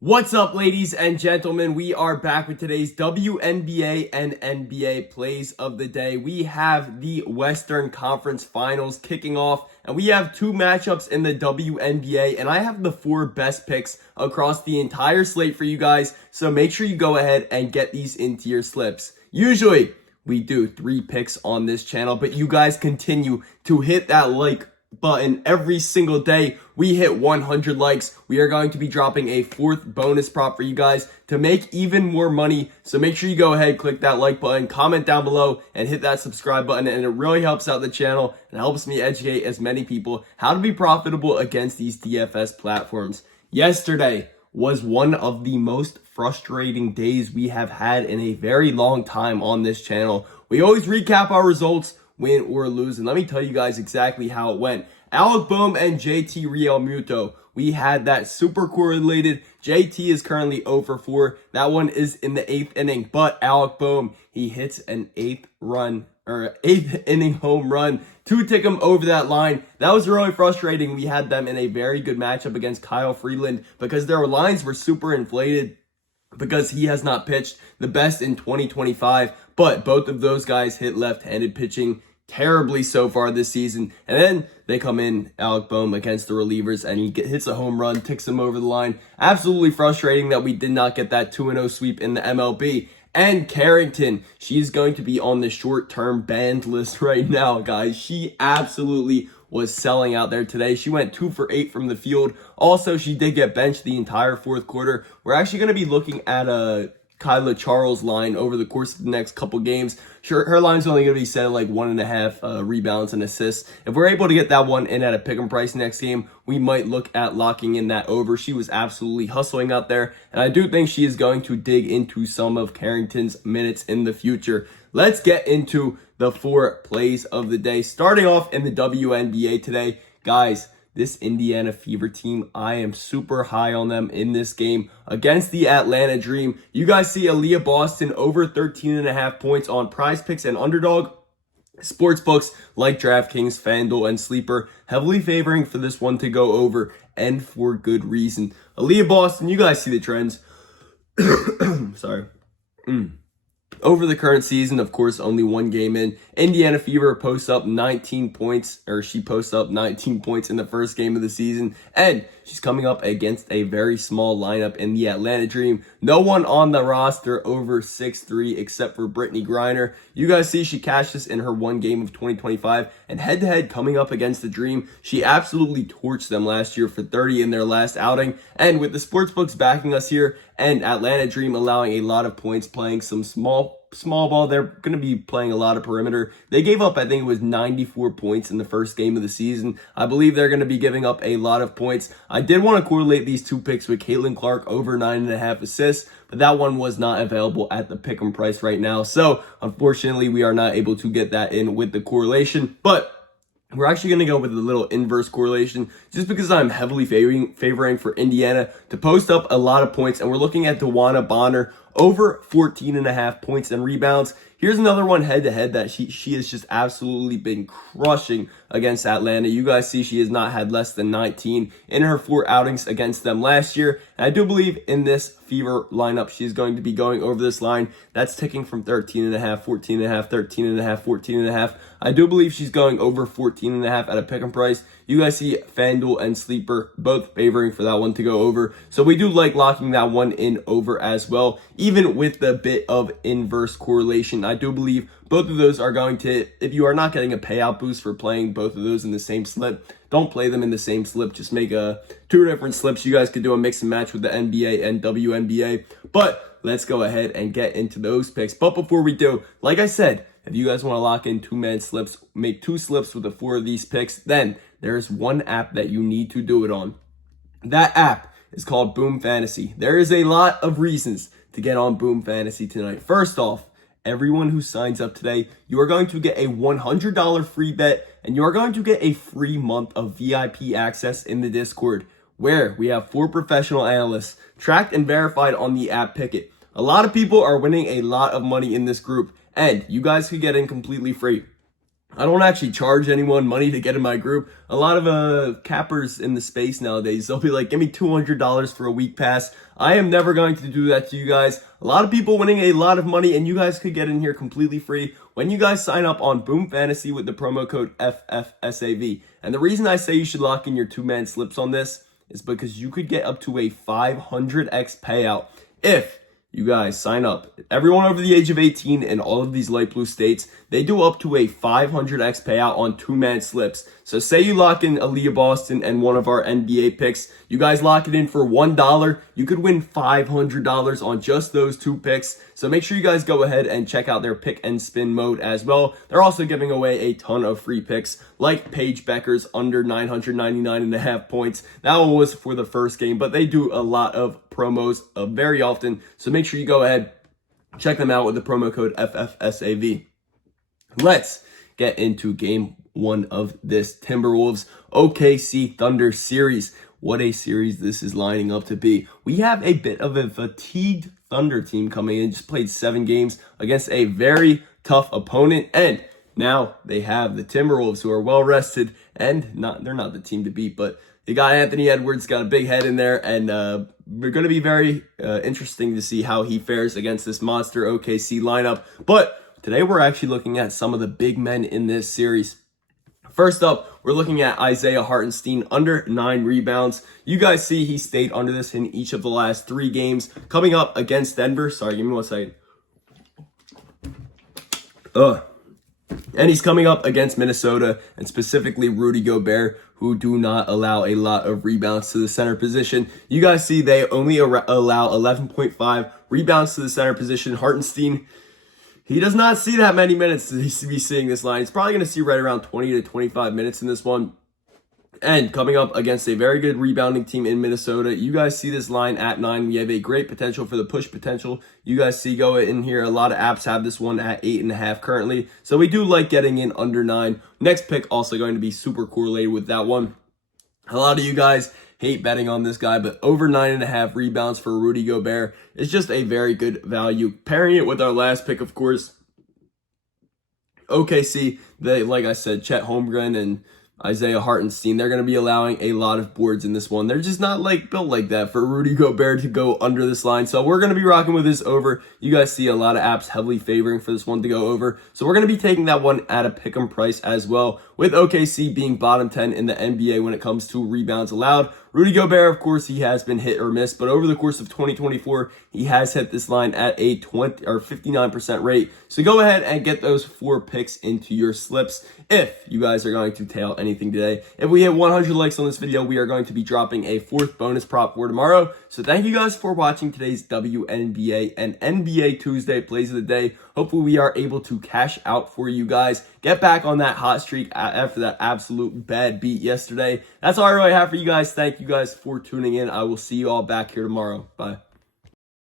What's up, ladies and gentlemen? We are back with today's WNBA and NBA plays of the day. We have the Western Conference Finals kicking off, and we have two matchups in the WNBA, and I have the four best picks across the entire slate for you guys, so make sure you go ahead and get these into your slips. Usually, we do 3 picks on this channel, but you guys continue to hit that like button every single day. We hit 100 likes. We are going to be dropping a 4th bonus prop for you guys to make even more money. So make sure you go ahead, click that like button, comment down below, and hit that subscribe button. And it really helps out the channel and helps me educate as many people how to be profitable against these DFS platforms. Yesterday was one of the most frustrating days we have had in a very long time on this channel. We always recap our results, win or lose, and let me tell you guys exactly how it went. Alec Bohm and JT Real Muto, we had that super correlated. JT is currently 0 for 4. That one is in the 8th inning, but Alec Bohm, he hits an 8th inning home run to tick him over that line. That was really frustrating. We had them in a very good matchup against Kyle Freeland because their lines were super inflated because he has not pitched the best in 2025, but both of those guys hit left-handed pitching terribly so far this season. And then they come in, Alec Bohm against the relievers, and he hits a home run, ticks him over the line. Absolutely frustrating that we did not get that 2-0 sweep in the MLB. And Carrington, she's going to be on the short-term banned list right now, guys. She absolutely was selling out there today. She went 2 for 8 from the field. Also, she did get benched the entire 4th quarter. We're actually going to be looking at a Kyla Charles line over the course of the next couple games. Sure, her line's only going to be set at like 1.5 rebounds and assists. If we're able to get that one in at a pick 'em price next game, we might look at locking in that over. She was absolutely hustling out there, and I do think she is going to dig into some of Carrington's minutes in the future. Let's get into the 4 plays of the day. Starting off in the WNBA today, guys, this Indiana Fever team, I am super high on them in this game against the Atlanta Dream. You guys see Aaliyah Boston over 13.5 points on PrizePicks and Underdog. Sportsbooks like DraftKings, FanDuel, and Sleeper heavily favoring for this one to go over, and for good reason. Aaliyah Boston, you guys see the trends. Sorry. Over the current season, of course, only 1 game in, Indiana Fever posts up 19 points, or she posts up 19 points in the first game of the season, and she's coming up against a very small lineup in the Atlanta Dream. No one on the roster over 6'3", except for Brittany Griner. You guys see she cashed this in her 1 game of 2025, and head-to-head coming up against the Dream, she absolutely torched them last year for 30 in their last outing, and with the sportsbooks backing us here, and Atlanta Dream allowing a lot of points, playing some small ball, they're going to be playing a lot of perimeter. They gave up, I think it was 94 points in the first game of the season. I believe they're going to be giving up a lot of points. I did want to correlate these 2 picks with Caitlin Clark over 9.5 assists, but that one was not available at the pick'em price right now. So unfortunately, we are not able to get that in with the correlation, but we're actually going to go with a little inverse correlation just because I'm heavily favoring for Indiana to post up a lot of points, and we're looking at Dewana Bonner over 14.5 points and rebounds. Here's another one head-to-head that she has just absolutely been crushing against Atlanta. You guys see she has not had less than 19 in her 4 outings against them last year. And I do believe in this Fever lineup, she's going to be going over this line. That's ticking from 13.5, 14.5, 13.5, 14.5. I do believe she's going over 14.5 at a pick 'em price. You guys see FanDuel and Sleeper both favoring for that one to go over. So we do like locking that one in over as well, even with the bit of inverse correlation. I do believe both of those are going to, if you are not getting a payout boost for playing both of those in the same slip, don't play them in the same slip. Just make 2 different slips. You guys could do a mix and match with the NBA and WNBA. But let's go ahead and get into those picks. But before we do, like I said, if you guys want to lock in 2-man slips, make 2 slips with the 4 of these picks, then there's one app that you need to do it on. That app is called Boom Fantasy. There is a lot of reasons to get on Boom Fantasy tonight. First off, everyone who signs up today, you are going to get a $100 free bet, and you are going to get a free month of VIP access in the Discord, where we have 4 professional analysts tracked and verified on the app Pickett. A lot of people are winning a lot of money in this group, and you guys could get in completely free. I don't actually charge anyone money to get in my group. A lot of cappers in the space nowadays, they'll be like, give me $200 for a week pass. I am never going to do that to you guys. A lot of people winning a lot of money, and you guys could get in here completely free when you guys sign up on Boom Fantasy with the promo code FFSAV. And the reason I say you should lock in your two-man slips on this is because you could get up to a 500x payout if you guys sign up. Everyone over the age of 18 in all of these light blue states, they do up to a 500x payout on two-man slips. So say you lock in Aaliyah Boston and one of our NBA picks. You guys lock it in for $1. You could win $500 on just those two picks. So make sure you guys go ahead and check out their pick and spin mode as well. They're also giving away a ton of free picks like Paige Becker's under 999.5 points. That one was for the first game, but they do a lot of promos very often. So make sure you go ahead, check them out with the promo code FFSAV. Let's get into game one of this Timberwolves OKC Thunder series. What a series this is lining up to be. We have a bit of a fatigued Thunder team coming in. Just played 7 games against a very tough opponent. And now they have the Timberwolves, who are well rested. And they're not the team to beat, but they got Anthony Edwards, got a big head in there. And we're going to be very interesting to see how he fares against this monster OKC lineup. But today we're actually looking at some of the big men in this series. First up, we're looking at Isaiah Hartenstein under 9 rebounds. You guys see he stayed under this in each of the last 3 games. Coming up against Denver. Sorry, give me 1 second. And he's coming up against Minnesota, and specifically Rudy Gobert, who do not allow a lot of rebounds to the center position. You guys see they only allow 11.5 rebounds to the center position. Hartenstein, he does not see that many minutes to be seeing this line. He's probably going to see right around 20 to 25 minutes in this one. And coming up against a very good rebounding team in Minnesota, you guys see this line at 9. We have a great potential for the push potential. You guys see go in here. A lot of apps have this one at 8.5 currently. So we do like getting in under 9. Next pick also going to be super correlated with that one. A lot of you guys hate betting on this guy, but over 9.5 rebounds for Rudy Gobert is just a very good value. Pairing it with our last pick, of course, OKC, they, like I said, Chet Holmgren and Isaiah Hartenstein, they're going to be allowing a lot of boards in this one. They're just not built like that for Rudy Gobert to go under this line. So we're going to be rocking with this over. You guys see a lot of apps heavily favoring for this one to go over. So we're going to be taking that one at a pick'em price as well, with OKC being bottom 10 in the NBA when it comes to rebounds allowed. Rudy Gobert, of course, he has been hit or miss, but over the course of 2024, he has hit this line at a 59% rate. So go ahead and get those 4 picks into your slips if you guys are going to tail anything today. If we hit 100 likes on this video, we are going to be dropping a 4th bonus prop for tomorrow. So thank you guys for watching today's WNBA and NBA Tuesday plays of the day. Hopefully we are able to cash out for you guys. Get back on that hot streak after that absolute bad beat yesterday. That's all I really have for you guys. Thank you guys for tuning in. I will see you all back here tomorrow. Bye.